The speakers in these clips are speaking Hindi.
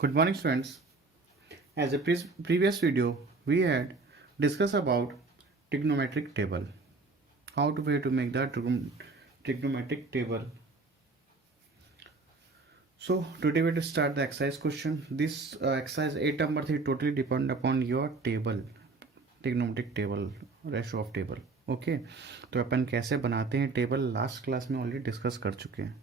Good morning, students. As a previous video, we had discussed about trigonometric table. How to way to make the trigonometric table. So today we will start the exercise question. This exercise 8 number 3 totally depend upon your table, trigonometric table, ratio of table. Okay तो अपन कैसे बनाते हैं टेबल लास्ट क्लास में ऑलरेडी डिस्कस कर चुके हैं.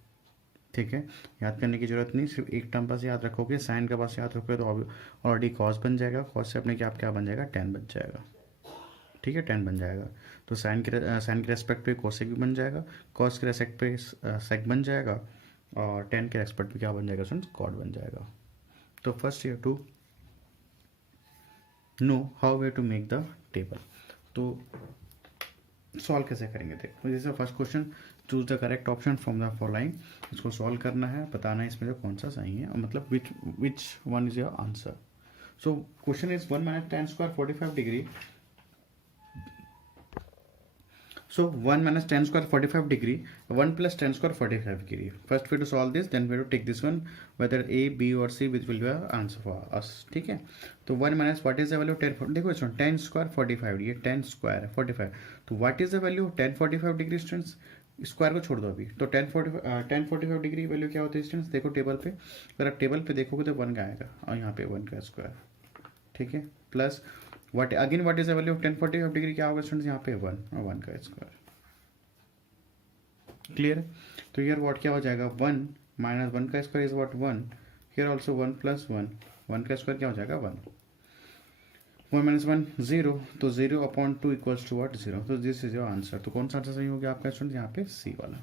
ठीक है, याद करने की जरूरत नहीं, सिर्फ एक टर्म बस याद रखोगे, साइन का बस याद रखोगे तो ऑलरेडी कॉस बन जाएगा. कॉस से अपने क्या बन जाएगा, टेन बन जाएगा. ठीक है, टेन बन जाएगा. तो साइन के रेस्पेक्ट पे कोसेक भी बन जाएगा, कॉस के रेस्पेक्ट पे सेक बन जाएगा, और टेन के रेस्पेक्ट पे क्या बन जाएगा स्टूडेंट्स, कॉट बन जाएगा. तो first you to know how way to make the table. तो सॉल्व कैसे करेंगे देखो. जैसे first question, choose the correct option from the following. इसको सॉल्व करना है, बताना है इसमें जो कौन सा सही है, मतलब विच one is your answer. So question is 1 minus tan square 45 degree. So 1 minus tan square 45 degree, 1 plus tan square 45 degree. First way to solve this, then we have to take this one, whether A, B or C, which will be our answer for us. ठीक है, तो 1 minus what is the value of 10, देखो इसमें tan square 45, ये tan square 45, तो what is the value of tan 45 degree students. Square को छोड़ दो अभी, तो tan 45 डिग्री वैल्यू क्या होती है स्टूडेंट्स, देखो टेबल पे, अगर आप टेबल पे देखोगे तो 1 का आएगा, और यहाँ पे 1 का स्क्वायर. ठीक है, plus what again what is the value of tan 45 degree, क्या होगा स्टूडेंट्स, यहाँ पे 1 और 1 का स्क्वायर. क्लियर है, तो यार व्हाट क्या हो जाएगा, 1 माइनस 1 का square is what 1. Here also 1 plus 1, 1 का स्क्वायर क्या हो जाएगा 1. 1 minus 1 0, तो 0 अपॉन 2 इक्वल्स टू व्हाट 0. तो दिस इज योर आंसर. तो कौन सा आंसर सही हो गया आपका स्टूडेंट, यहाँ पे सी वाला.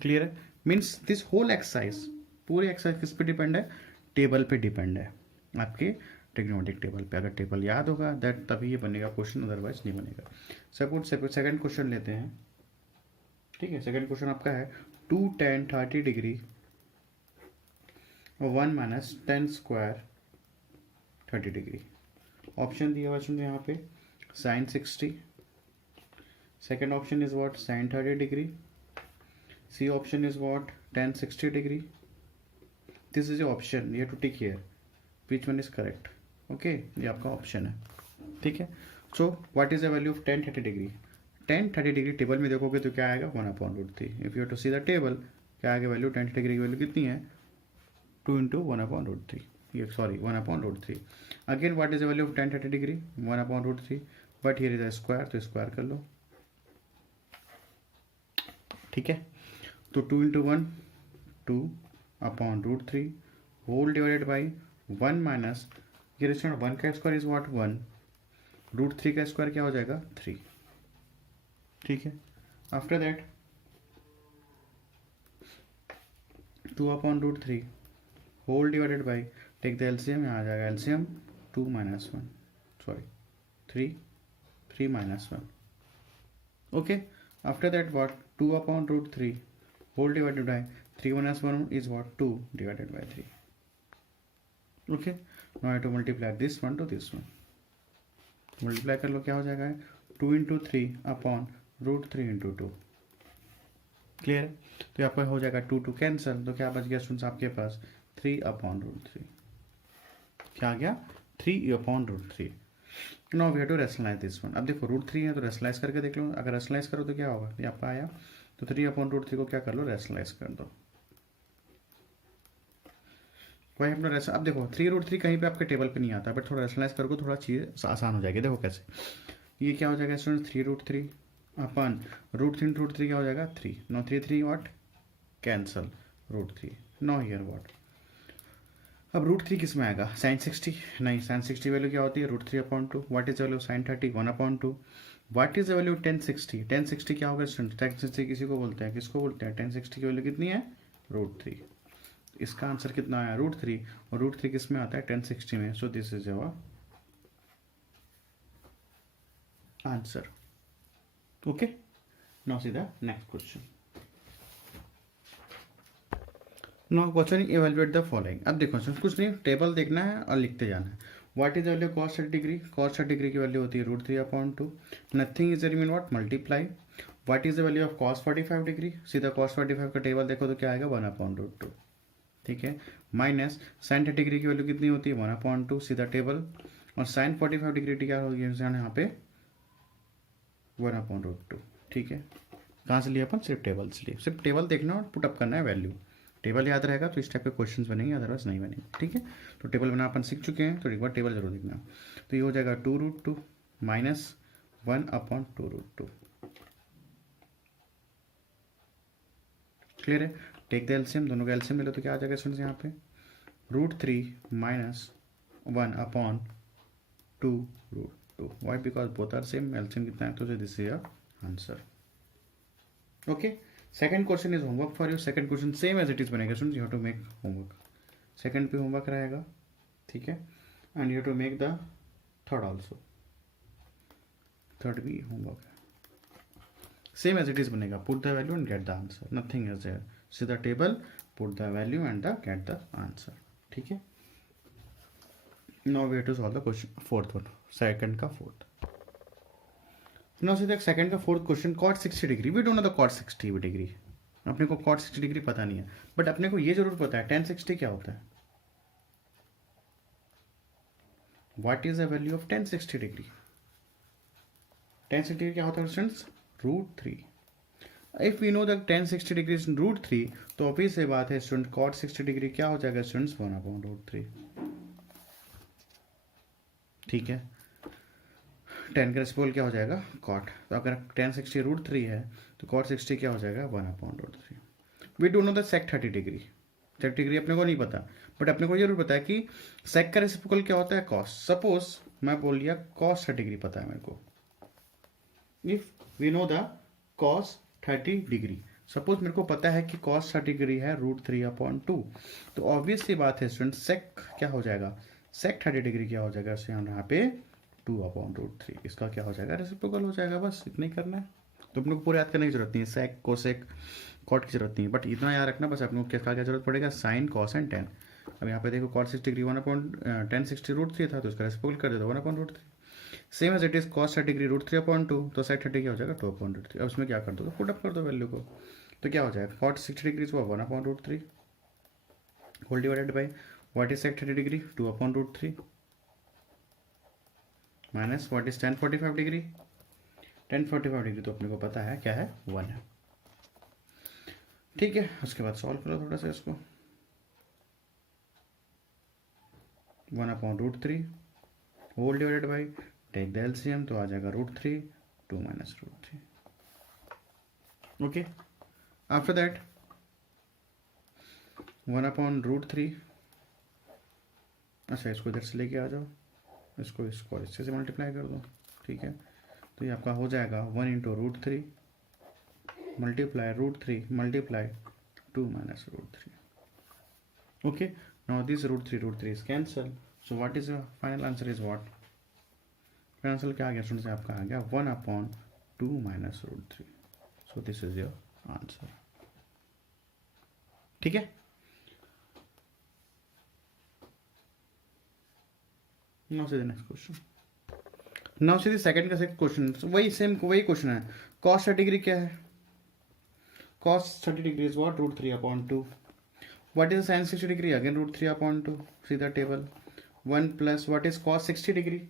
क्लियर है, मीन्स दिस होल एक्सरसाइज, पूरी एक्सरसाइज किस पे डिपेंड है, टेबल पे डिपेंड है, आपके ट्रिग्नोमेट्रिक टेबल पे. अगर टेबल याद होगा दैट तभी ये बनेगा क्वेश्चन, अदरवाइज नहीं बनेगा. सपोज सेकंड क्वेश्चन लेते हैं. ठीक है, सेकंड क्वेश्चन आपका है 2 tan 30 degree 1 minus tan square 30 degree. Option दिया हुआ है यहाँ पे sine 60. Second option is what sine 30 degree. C option is what tan 60 degree. This is your option, you have to tick here which one is correct. Okay, ये आपका ऑप्शन है. ठीक है, so what is the value of tan 30 degree. tan 30 degree table में देखोगे तो क्या आएगा 1/√3. If you have to see the table, क्या आएगा वैल्यू, tan 30 डिग्री की वैल्यू कितनी है 2 into 1/√3. ये sorry 1/√3. Again what is the value of tan 30 degree 1/√3, but here is a square, तो स्क्वायर कर लो. ठीक है, तो 2 into 1 2/√3 whole divided by 1 minus, ये रेस्टोरेंट 1 का स्क्वायर इज व्हाट 1, √3 का स्क्वायर क्या हो जाएगा 3. ठीक है, after that 2/√3 whole divided by, take the LCM, यहाँ आ जाएगा LCM 2 minus 1 sorry 3 minus 1. Okay, after that what 2/√3 whole divided by 3 minus 1 is what 2 divided by 3. Okay, now I to multiply this one to this one. Multiply कर लो, क्या हो जाएगा 2 into 3/√3 into 2. क्लियर है, तो आपका हो जाएगा 2 कैंसिल, तो क्या बच गया स्टूडेंट्स आपके पास 3/√3. क्या आ गया 3/√3. Now we have to rationalize this one. अब देखो √3 है तो रेशनलाइज करके देख लो, अगर रेशनलाइज करो तो क्या होगा, ये आपका आया, तो 3/√3 को क्या कर लो रेशनलाइज कर दो. वही अपना रेशन, अब देखो 3√3 कहीं पे आपके टेबल पे नहीं आता, बट थोड़ा रेशनलाइज करोगे थोड़ा चीज़ आसान हो जाएगी. देखो कैसे, ये क्या हो जाएगा स्टूडेंट 3√3 अपन √3 क्या हो जाएगा 3. No 3 what cancel √3. No here what, अब √3 किस में आएगा, साइन 60 नहीं, साइन 60 वैल्यू क्या होती है √3/2. What is the value sine 30 1/2. What is the value tan 60. tan 60 क्या होगा स्टूडेंट, tan 60 किसी को बोलते हैं, किसको बोलते हैं, tan 60 की वैल्यू कितनी है √3. इसका आंसर कितना आया √3, और √3 किस में आता है tan 60 में. सो this is your answer. Okay, now see the next question. Now question evaluate the following. अब देखो कुछ नहीं, टेबल देखना है और लिखते जाना है. What is the value cos 30 degree, cos 30 degree की वैल्यू होती है √3/2. Nothing is remain what multiply. What is the value of cos 45 degree, सीधा cos 45 का टेबल देखो तो क्या आएगा 1/√2. ठीक है, माइनस साइन 30 डिग्री की वैल्यू कितनी होती है 1/2, सीधा टेबल, और साइन 45 डिग्री क्या होगी यहाँ पे 1/√2। ठीक है, कहाँ से लिया अपन, सिर्फ टेबल से लिए, सिर्फ टेबल देखना और पुटअप करना है वैल्यू। टेबल याद रहेगा तो इस टाइप के क्वेश्चन बनेंगे, अदरवाइज नहीं बनेंगे। ठीक है, तो टेबल बना अपन सीख चुके हैं, तो एक बार टेबल जरूर देखना। तो ये हो जाएगा 2√2 माइनस 1/2√2। क्लियर है, टेक द एलसीएम, दोनों का एलसीएम ले लो तो क्या आ जाएगा स्टूडेंट्स यहाँ पे √3 minus 1/2√2। Why, because both are same, LCM कितना है, तो this is your answer. Okay, second question is homework for you. Second question same as it is बनेगा students, you have to make homework. Second पे होमवर्क रहेगा, ठीक है, and you have to make the third also, third भी होमवर्क है, सेम एज इट इज बनेगा। Put the value and get the answer, nothing is there, see the table, put the value and the get the answer. ठीक है, now we have to solve the question fourth one, second का fourth. Now see the second का fourth question, cot 60 degree, we don't know the cot 60 degree, अपने को cot 60 डिग्री पता नहीं है, बट अपने को ये जरूर पता है tan 60 क्या होता है। What is the value of tan 60 degree, tan 60 degree क्या होता है students, √3। If we know the tan 60 degree is √3, तो ऑब्वियस से बात है स्टूडेंट cot 60 डिग्री क्या हो जाएगा स्टूडेंट्स 1/√3। ठीक है, tan का रेसिप्रोकल क्या हो जाएगा cot, तो अगर tan 60 √3 है तो cot 60 क्या हो जाएगा 1/√3। We don't know the sec 30 degree, sec degree अपने को नहीं पता, बट अपने को जरूर पता है कि sec का रेसिप्रोकल क्या होता है cos। सपोज मैं बोल दिया cos 30 डिग्री पता है मेरे को, if we know the cos 30 degree, suppose मेरे को पता है कि cos 30 डिग्री है √3/2, तो ऑब्वियस सी बात है स्टूडेंट sec क्या हो जाएगा, sec 30 डिग्री क्या हो जाएगा यहाँ पे 2/√3, इसका क्या हो जाएगा रेसिप्रोकल हो जाएगा, बस इतना ही करना है। तो अपने को पूरे याद करने की जरूरत नहीं है, सेक कोसेक कॉट की जरूरत नहीं है, बट इतना याद रखना बस अपने को क्या जरूरत पड़ेगा, साइन कॉस एंड टेन। अब यहाँ पे देखो cot 60 डिग्री 1/tan 60 √3 था, तो इसका रेसिप्रोकल कर देता 1/√3। Same as it is cos 30 degree √3/2, तो sec 30 क्या हो जाएगा 2/√3। अब उसमें क्या कर दो, पुट अप कर दो वैल्यू को, तो क्या हो जाएगा cot 60 degree 1/√3 whole divided by what is sec 30 degree 2/√3 minus what is tan 45 degree, tan 45 degree तो अपने को पता है क्या है 1 है। ठीक है, उसके बाद सॉल्व करो थोड़ा सा इसको, 1/√3 whole divided by take the LCM, तो आ जाएगा √3 2 माइनस √3। ओके, आफ्टर दैट 1/√3, अच्छा इसको इधर से लेके आ जाओ, इसको इससे से मल्टीप्लाई कर दो। ठीक है, तो ये आपका हो जाएगा 1 × √3 multiply √3 multiply 2 minus √3। Okay, now this √3 is cancel, so what is your final answer is what, final answer क्या आ गया स्टूडेंट्स, आपका आ गया 1/2 minus √3, so this is your answer. ठीक है, now see the next question, now see the second का क्वेश्चन, वही सेम वही क्वेश्चन है, cos 30 डिग्री क्या है, cos 30 degree is what √3/2, what is sin 60 degree again √3/2, C the table, 1 plus what is cos 60 degree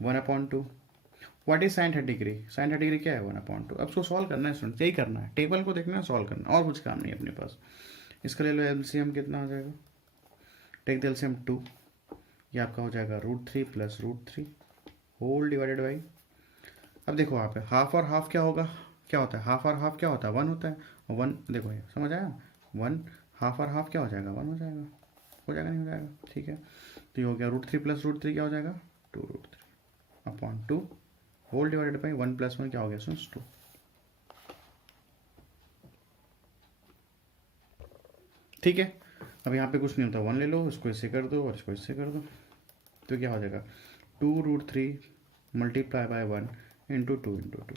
1/2, what is sin 30 degree, sin 30 degree क्या है 1/2। अब इसको सॉल्व करना है स्टूडेंट, यही करना है, टेबल को देखना है, सॉल्व करना, और कुछ काम नहीं अपने पास। इसका ले लो एलसीएम, कितना आ जाएगा, टेक द एलसीएम 2, ये आपका हो जाएगा √3 प्लस √3 होल डिवाइडेड बाई, अब देखो यहाँ पे हाफ और हाफ क्या होगा, क्या होता है हाफ और हाफ क्या होता है 1 होता है, और 1 देखो ये समझ आया, 1 हाफ और हाफ क्या हो जाएगा 1 हो जाएगा, हो जाएगा नहीं हो जाएगा। ठीक है, तो ये हो गया √3 प्लस √3 क्या हो जाएगा 2√3/2 होल डिवाइडेड बाई 1 + 1 क्या हो गया 2। ठीक है, अब यहाँ पे कुछ नहीं होता, 1 ले लो, इसको इससे कर दो और इसको इससे कर दो, तो क्या हो जाएगा 2√3 multiply by 1 into 2 into 2।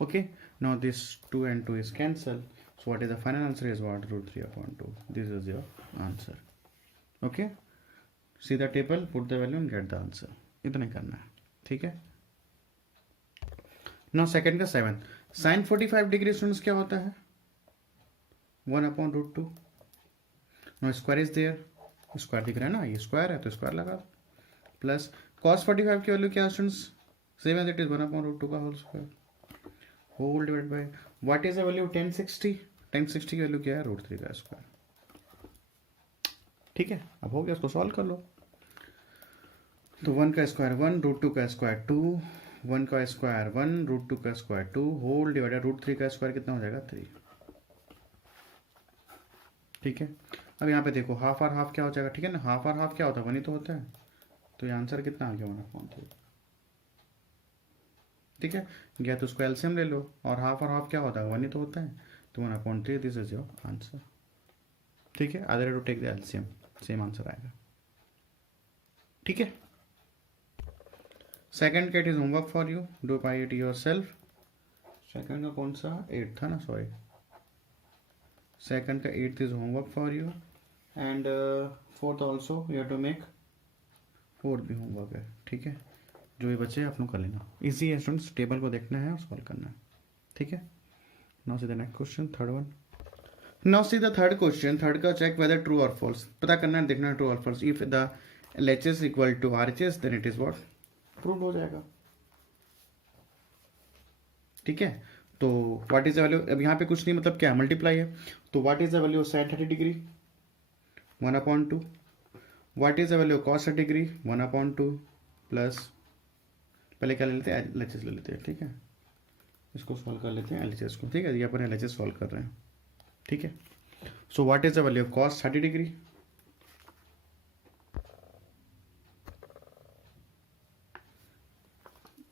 Okay, now this 2 and 2 is cancelled, so what is the final answer is what √3/2, this is your answer। okay, see the table, put the value and get the answer, इतना करना है। ठीक है, नाउ सेकंड का 7, sin 45 डिग्री स्टूडेंट्स क्या होता है 1/√2, no square is there, square दिख रहा है ना, ये स्क्वायर है तो स्क्वायर लगा, प्लस कॉस 45 की वैल्यू क्या है students, same as it is 1/√2 का whole square whole divide by what is the value 1060, 1060 की वैल्यू क्या है √3 का स्क्वायर। ठीक है, अब हो गया, इसको सॉल्व कर लो। तो 1 का स्क्वायर 1, √2 का स्क्वायर 2, 1 का स्क्वायर 1, √2 का स्क्वायर 2, होल डिवाइडेड √3 का स्क्वायर कितना हो जाएगा 3। ठीक है, अब यहाँ पे देखो हाफ और हाफ क्या हो जाएगा, ठीक है ना, हाफ और हाफ क्या होता है 1 ही तो होता है, तो ये आंसर कितना आ गया 1/3। ठीक है, गया तो उसको एलसीएम ले लो, और हाफ क्या होता है 1 ही तो होता है, तो 1/3 दिस इज योर आंसर। ठीक है, other to take the LCM, same answer आएगा। ठीक है, second cat is homework for you, do by it yourself. Second का कौन सा 8 था ना, सॉरी, सेकंड का 8th is homework for you, and fourth also you have to make, fourth भी होमवर्क है। ठीक है, जो ये बच्चे आप लोग कर लेना, इजी है स्टूडेंट्स, टेबल को देखना है और सॉल्व करना है। ठीक है, now see the next question, third one. Now see the third question, third का चेक वेदर ट्रू और फॉल्स, पता करना है, देखना है ट्रू और false. If the LHS equal to RHS then it is what, prove हो जाएगा। ठीक है, तो व्हाट इज द वैल्यू, अब यहाँ पे कुछ नहीं, मतलब क्या मल्टीप्लाई है, तो what is the value of sin 30 degree 1/2, what is the value of cos 30 degree 1/2, plus पहले क्या ले लेते हैं, LHS ले लेते हैं। ठीक है, इसको सॉल्व कर लेते हैं LHS को। ठीक है, ये अपन LHS सॉल्व कर रहे हैं। ठीक है, so what is the value of cos 30 degree,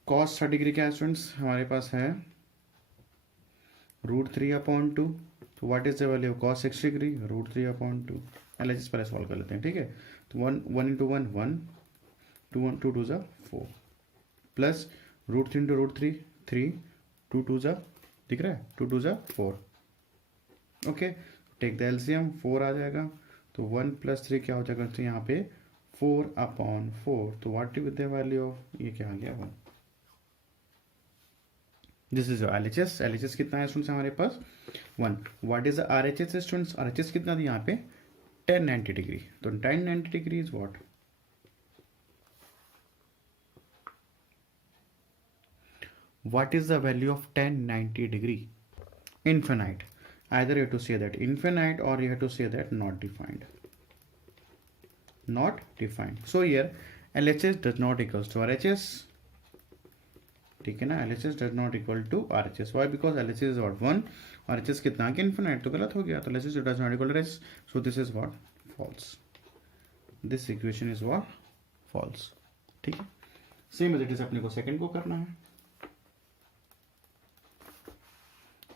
cos 30 degree क्या है स्टूडेंट्स, हमारे पास है √3/2, तो what is the value of cos 60 degree √3/2। LHS पहले सॉल्व कर लेते हैं। ठीक है, तो 1 into 1 1, 2 2 ज़ा 4, प्लस √3 into √3 3, 2 2 ज़ा, दिख रहा है 2 2 ज़ा 4। ओके, टेक द एलसीएम, 4 आ जाएगा, तो 1 + 3 क्या हो जाएगा, तो यहाँ पे 4/4, तो what is the value of, ये क्या आ गया 1। दिस इज LHS, LHS कितना है स्टूडेंट्स हमारे पास 1। What is the RHS students, RHS कितना थी यहाँ पे 1090 डिग्री, तो 1090 degree is what, what is the value of 1090 degree, infinite, either you have to say that infinite or you have to say that not defined, not defined. So here LHS does not equals to RHS, ठीक है ना, LHS does not equal to RHS, why, because LHS is what 1, RHS कितना कि infinite, तो गलत हो गया, तो LHS does not equal to RHS, so this is what false, this equation is what false। ठीक है, सेम एज इट इज अपने को सेकंड को करना है।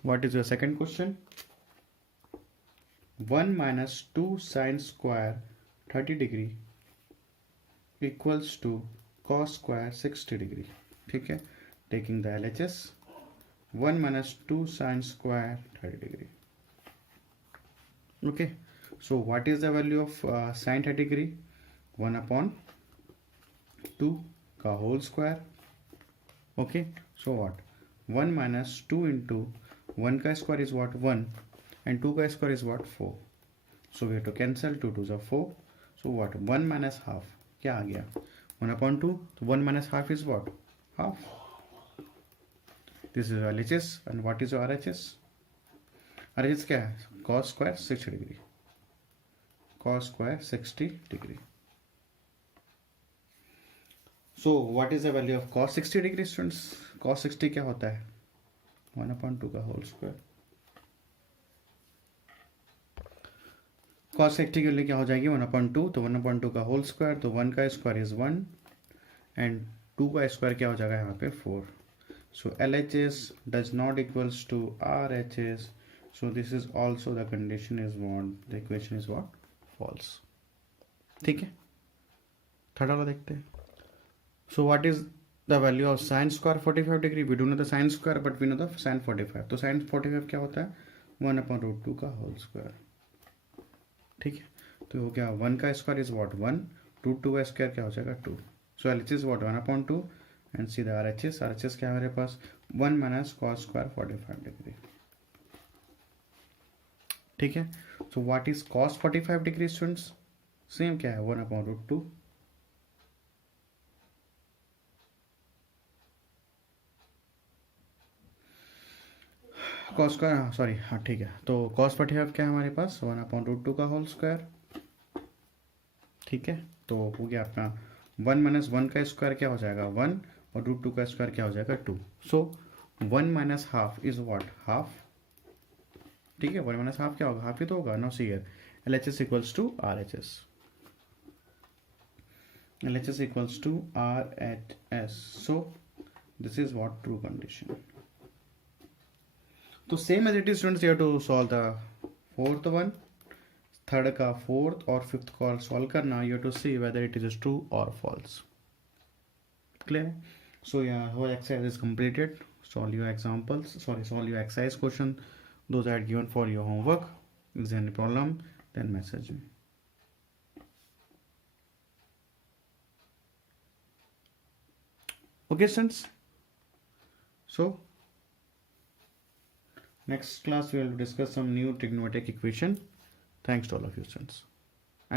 What is your second question? 1 minus 2 sin square 30 degree equals to cos square 60 degree. ठीक है, taking the LHS, 1 minus 2 sin square 30 degree. Okay, so what is the value of sin 30 degree, 1/2 का whole square. Okay, so what, 1 minus 2 into 1 का स्क्वायर इज व्हाट 1, एंड 2 का square is what 4, so we have to cancel, 2 2 ज़ा 4, सो व्हाट 1 minus half क्या आ गया 1/2, तो 1 minus half is what half. This is LHS, and what is RHS, RHS क्या है cos square 60 degree, cos square 60 degree. So what is the value of cos 60 degree students, cos 60 क्या होता है 1/2 का होल स्क्वायर, cos 60 के लिए क्या हो जाएगी 1/2, तो 1/2 का होल स्क्वायर, तो 1 का स्क्वायर इज 1 एंड 2 का स्क्वायर क्या हो जाएगा यहाँ पे 4, so LHS does not equals to RHS, so this is also the condition is what, the equation is what false. ठीक है, थर्ड वाला देखते हैं। So what is the value of sin square 45 degree, we do know the sin square but we know the sin 45, तो sin 45 क्या होता है 1/√2 का होल स्क्वायर। ठीक है, तो हो गया 1 का स्क्वायर इज व्हाट 1, √2 का स्क्वायर क्या हो जाएगा 2, सो LHS what 1/2, and see the RHS क्या है हमारे पास 1 minus cos square 45 डिग्री। ठीक है. So what is cos 45 degree students? Same क्या है, 1/√2. कॉस का, सॉरी, हाँ ठीक है. तो cos 45 क्या है हमारे पास, 1/√2 का होल स्क्वायर. ठीक है. तो हो गया अपना 1 - 1 का स्क्वायर क्या हो जाएगा 1, और √2 का स्क्वायर क्या हो जाएगा 2. सो 1 - हाफ इज व्हाट, हाफ. ठीक है. 1 - हाफ क्या होगा, हाफ ही तो होगा. No see here LHS equals to RHS. LHS equals to RHS. So this is what true condition. So same as it is, students, you have to solve the fourth one, third का fourth और fifth को solve करना. You have to see whether it is true or false. Clear? So yeah, whole exercise is completed. Solve your examples. Sorry, solve your exercise question. Those are given for your homework. Is there any problem? Then message me. Okay, students. So next class we will discuss some new trigonometric equation. Thanks to all of you, students.